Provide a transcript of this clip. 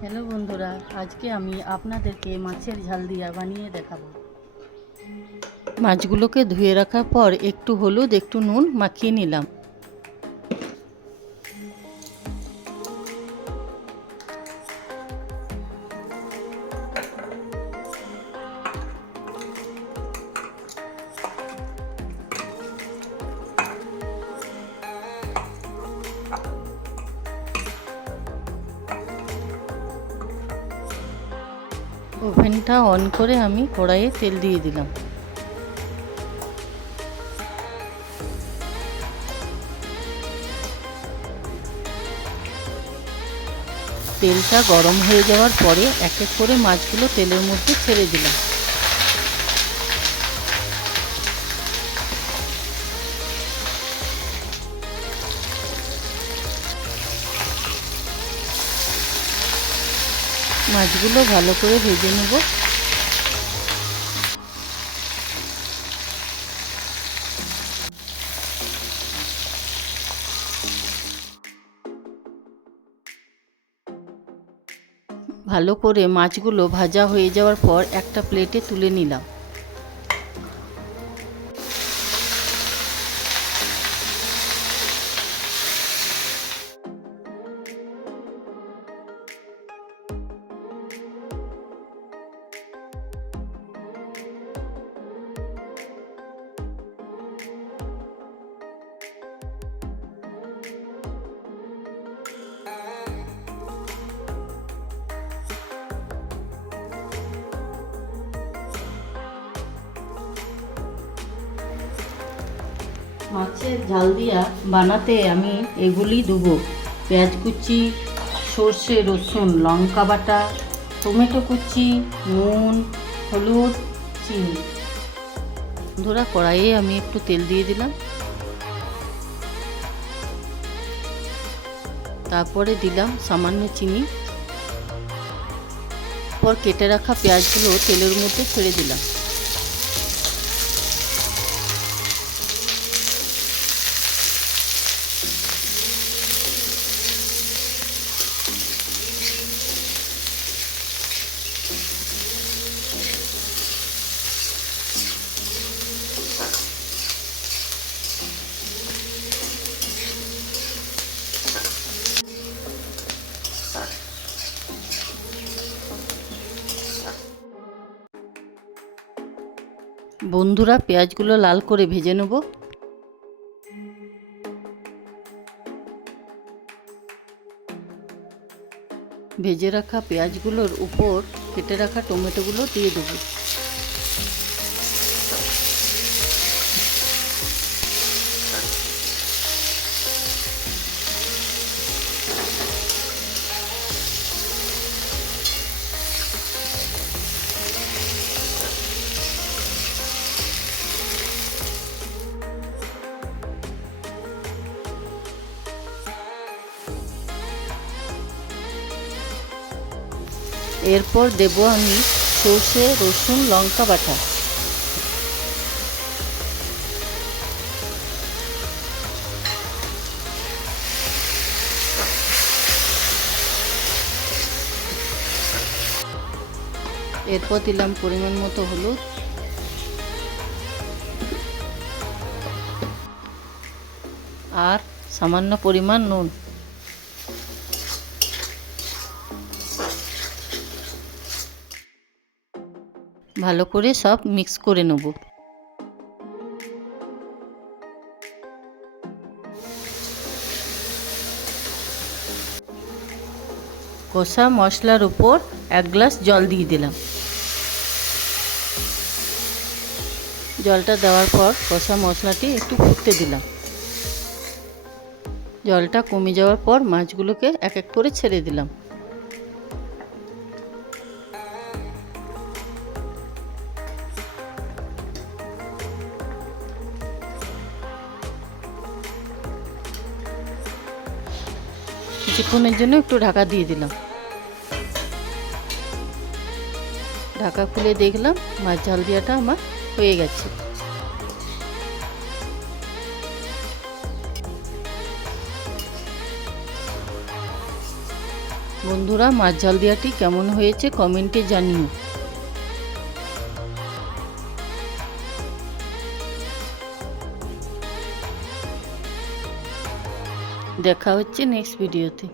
Hello বন্ধুরা, আজকে আমি আপনাদেরকে মাছের ঝাল দিয়া বানিয়ে দেখাবো। মাছগুলোকে ধুয়ে রাখার পর একটু হলুদ একটু নুন মাখিয়ে নিলাম। ওভেনটা অন করে আমি কড়াইয়ে তেল দিয়ে দিলাম। তেলটা গরম হয়ে যাওয়ার পরে এক এক করে মাছগুলো তেলের মধ্যে ছেড়ে দিলাম। মাছগুলো ভালো করে ভেজে নেব। ভালো করে মাছগুলো ভাজা হয়ে যাওয়ার পর একটা প্লেটে তুলে নিলাম। মাছের ঝাল দিয়া বানাতে আমি এগুলি দেবো: পেঁয়াজ কুচি, সর্ষে রসুন লঙ্কা বাটা, টমেটো কুচি, নুন, হলুদ, চিনি। বন্ধুরা, কড়াইয়ে আমি একটু তেল দিয়ে দিলাম। তারপরে দিলাম সামান্য চিনি। পর কেটে রাখা পেঁয়াজগুলো তেলের মধ্যে ছেড়ে দিলাম। বন্ধুরা, পেঁয়াজগুলো লাল করে ভেজে নেব। ভেজে রাখা পেঁয়াজগুলোর উপর কেটে রাখা টমেটোগুলো দিয়ে দেবো। এরপর দেব আমি সর্ষে রসুন লঙ্কা বাটা। এরপর দিলাম পরিমাণ মতো হলুদ, আর সামান্য পরিমাণ নুন। ভালো করে সব মিক্স করে নেব। কষা মশলার উপর 1 গ্লাস জল দিয়ে দিলাম। জলটা দেওয়ার পর কষা মশলাটি একটু ফুটতে দিলাম। জলটা কমে যাওয়ার পর মাছগুলোকে এক এক করে ছেড়ে দিলাম। কিছুক্ষণের জন্য একটু ঢাকা দিয়ে দিলাম। ঢাকা খুলে দেখলাম মাছ ঝাল দিয়াটা আমার হয়ে গেছে। বন্ধুরা, মাছ ঝাল দেওয়াটি কেমন হয়েছে কমেন্টে জানিও। দেখা হচ্ছে নেক্সট ভিডিওতে।